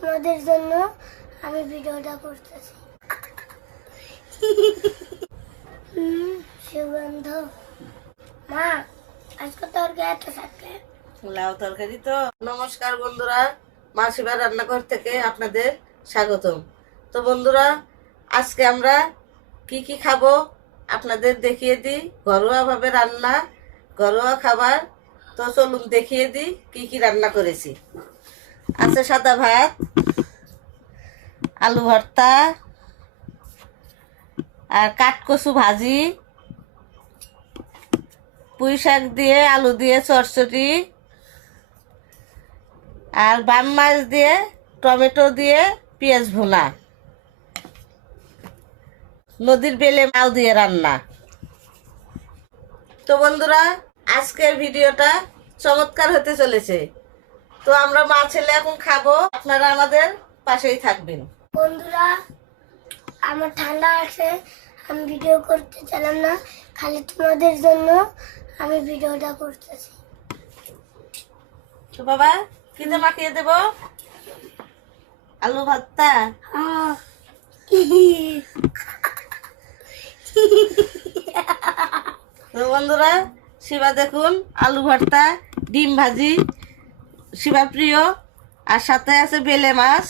তোমাদের জন্য আমি ভিডিওটা করতেছি। সুগন্ধ মা, আজকে তরকারি এত থাকলে লাউ তরকারি তো। নমস্কার বন্ধুরা, মাসিবার রান্নাঘর থেকে আপনাদের স্বাগতম। তো বন্ধুরা, আজকে আমরা কি কি খাবো আপনাদের দেখিয়ে দিই। ঘরোয়া ভাবে রান্না, ঘরোয়া খাবার। তো চলুন দেখিয়ে দিই কি কি রান্না করেছি। আছে সাদা ভাত, আলু ভর্তা, আর কাঠকচু ভাজি, পুঁই শাক দিয়ে আলু দিয়ে চচ্চড়ি, আর বাম মাছ দিয়ে টমেটো দিয়ে পেঁয়াজ ভুনা, নদীর বেলে মাছ দিয়ে রান্না। তো বন্ধুরা, আজকের ভিডিওটা চমৎকার হতে চলেছে। তো আমরা মা ছেলে এখন খাবো, আপনারা আমাদের পাশেই থাকবেন। বন্ধুরা, আমার ঠান্ডা আছে, আমি ভিডিও করতে চাইলাম না, খালি তোমাদের জন্য আমি ভিডিওটা করতেছি। তো বাবা, কিনে মাখিয়ে দেব? আলু ভর্তা। তো বন্ধুরা, শিবা দেখুন আলু ভর্তা, ডিম ভাজি, শিবার প্রিয়, আর সাথে আছে বেলে মাছ।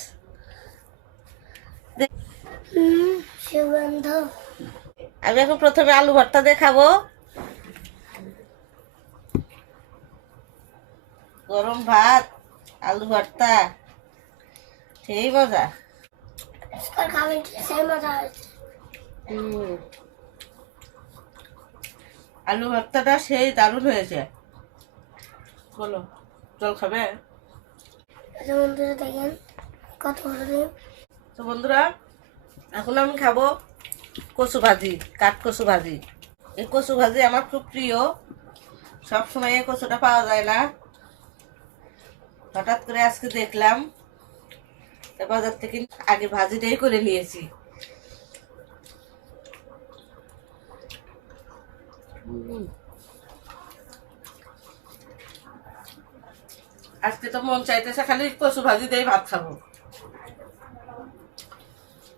সুগন্ধ আমি এখন প্রথমে আলু ভর্তা দিয়ে খাবো। গরম ভাত, আলু ভর্তা, সেই মজা। আজকাল খাবেন সেই মজা হয়েছে। আলু ভর্তাটা সেই দারুণ হয়েছে। বলো, জল খাবে? বন্ধুরা দেখেন কত বড় ডিম। তো বন্ধুরা, এখন আমি খাবো কচু ভাজি, কাঠকচু ভাজি। এই কচু ভাজি আমার খুব প্রিয়। সবসময় এই কচুটা পাওয়া যায় না, হঠাৎ করে আজকে দেখলাম, বাজার থেকে আগে ভাজিটাই করে নিয়েছি। আজকে তো মন চাইতেছে খালি কচু ভাজি দিয়ে ভাত খাবো।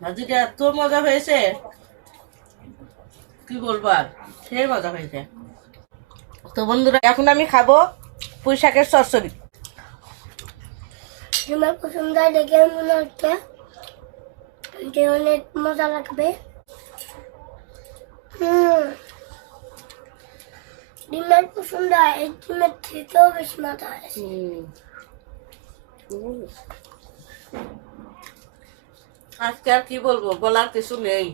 ভাজিটা এত মজা হয়েছে, কি বলবো আর, সেই মজা হয়েছে। তো বন্ধুরা, এখন আমি খাবো পুঁই শাকের চচ্চড়ি। আমার পছন্দ হয় দেখে মনে হচ্ছে যে অনেক মজা লাগবে। ডিমের পছন্দ হয়, এই ডিমের থেকেও বেশি মজা হয়। আজকে আর কি বলবো, বলার কিছু নেই।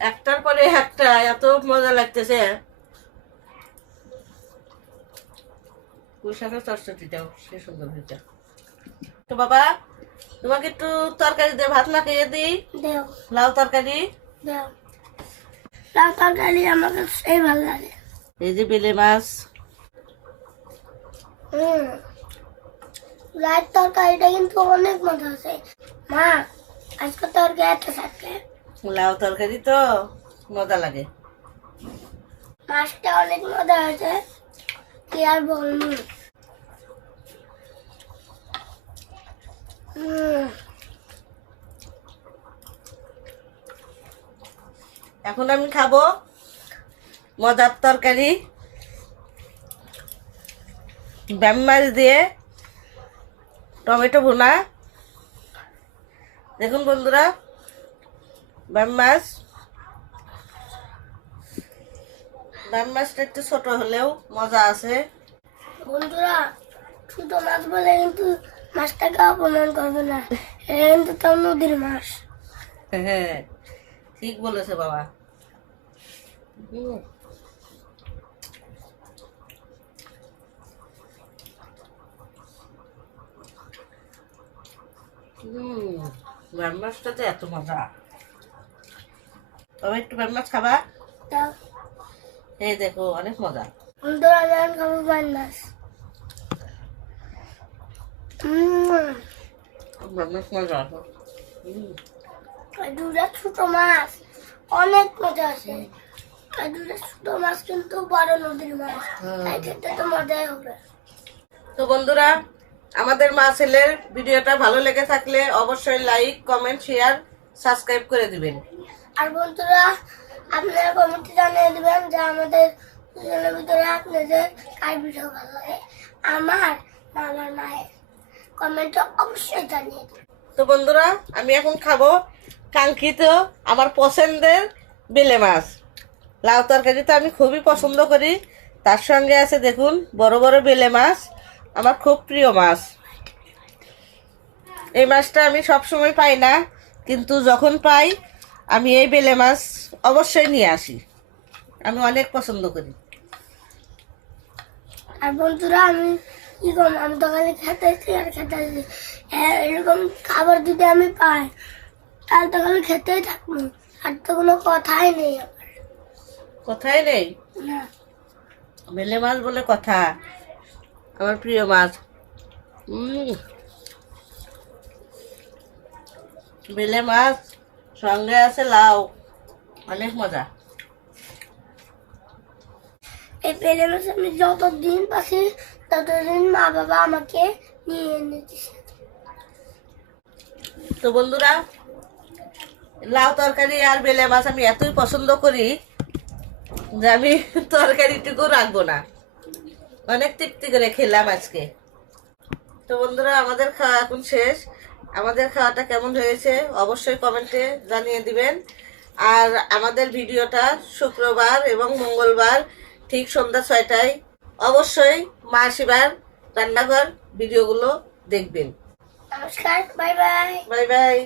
একটার পরে একটা এত মজা লাগতেছে। পুঁই শাকের চচ্চড়িটাও সে সুন্দর হয়েছে। তো বাবা, তোমাকে একটু তরকারি দিয়ে ভাত মাখিয়ে দিই। দেও লাউ তরকারি। দেও, লাউ তরকারি আমাকে সেই ভালো লাগে। এই যে বেলে মাছ। লাউ তরকারিটা কিন্তু অনেক মজা আছে। মা, আজকে তরকারি এত থাকলে লাউ তরকারি তো মজা লাগে। মাছটা অনেক মজা হয়েছে, কি আর বলবো। এখন আমি খাবো মজার তরকারি, ব্যাম মাছ দিয়ে টমেটো ভুনা। দেখুন বন্ধুরা, ব্যাম মাছটা একটু ছোট হলেও মজা আছে। বন্ধুরা, ছোট মাছ বলে কিন্তু মাছটাকে অপমান করবে না, এটা কিন্তু তাও নদীর মাছ। হ্যাঁ, ঠিক বলেছে বাবা। ব্যাম মাছটাতে এত মজা। তবে একটু ব্যাম মাছ খাবা? তাও এই দেখো, অনেক মজা। বন্ধুরা, আমি খাবো বান মাছ। ব্যাম মাছ মজা। দুটা ছোট মাছ অনেক মজা আছে, আর দুটা ছোট মাছ কিন্তু বড় নদীর মাছ, তাই খেতে তো মজাই হবে। তো বন্ধুরা, আমাদের মা ছেলের ভিডিওটা ভালো লেগে থাকলে অবশ্যই লাইক, কমেন্ট, শেয়ার, সাবস্ক্রাইব করে দিবেন। আর বন্ধুরা, আপনারা কমেন্টে জানিয়ে দিবেন যে আমাদের দুজনের ভিতরে আপনাদের কার ভিডিও ভালো লাগে, আমার না আমার মায়ের। কমেন্টে অবশ্যই জানিয়ে দিবেন। তো বন্ধুরা, আমি এখন খাবো কাঙ্ক্ষিত আমার পছন্দের বেলে মাছ। লাউ তরকারি তো আমি খুবই পছন্দ করি, তার সঙ্গে আছে দেখুন বড় বড় বেলে মাছ, আমার খুব প্রিয় মাছ। এই মাছটা আমি সবসময় পাই না, কিন্তু যখন পাই আমি এই বেলে মাছ অবশ্যই নিয়ে আসি, আমি অনেক পছন্দ করি। আর বন্ধুরা, আমি কি করব, আমি তো খালি খেতেছি আর খেতেছি। এরকম খাবার যদি আমি পাই তাহলে তো খালি খেতেই থাকবো, আর তো কোনো কথাই নেই আমার। কোথায় নেই না, বেলে মাছ বলে কথা, আমার প্রিয় মাছ। বেলে মাছ সঙ্গে আছে লাউ, অনেক মজা। এই পেলে মাছ আমি যতদিন পাচ্ছি ততদিন মা বাবা আমাকে নিয়ে এনে দিছে। তো বন্ধুরা, লাউ তরকারি আর বেলে মাছ আমি এতই পছন্দ করি যে আমি তরকারিটুকু রাখবো না, অনেক তৃপ্তি করে খেলাম আজকে। তো বন্ধুরা, আমাদের খাওয়া এখন শেষ। আমাদের খাওয়াটা কেমন হয়েছে অবশ্যই কমেন্টে জানিয়ে দিবেন। আর আমাদের ভিডিওটা শুক্রবার এবং মঙ্গলবার ঠিক সন্ধ্যা 6টায় অবশ্যই মা শিবার রান্নাঘর ভিডিওগুলো দেখবেন। নমস্কার, বাই বাই। Bye bye.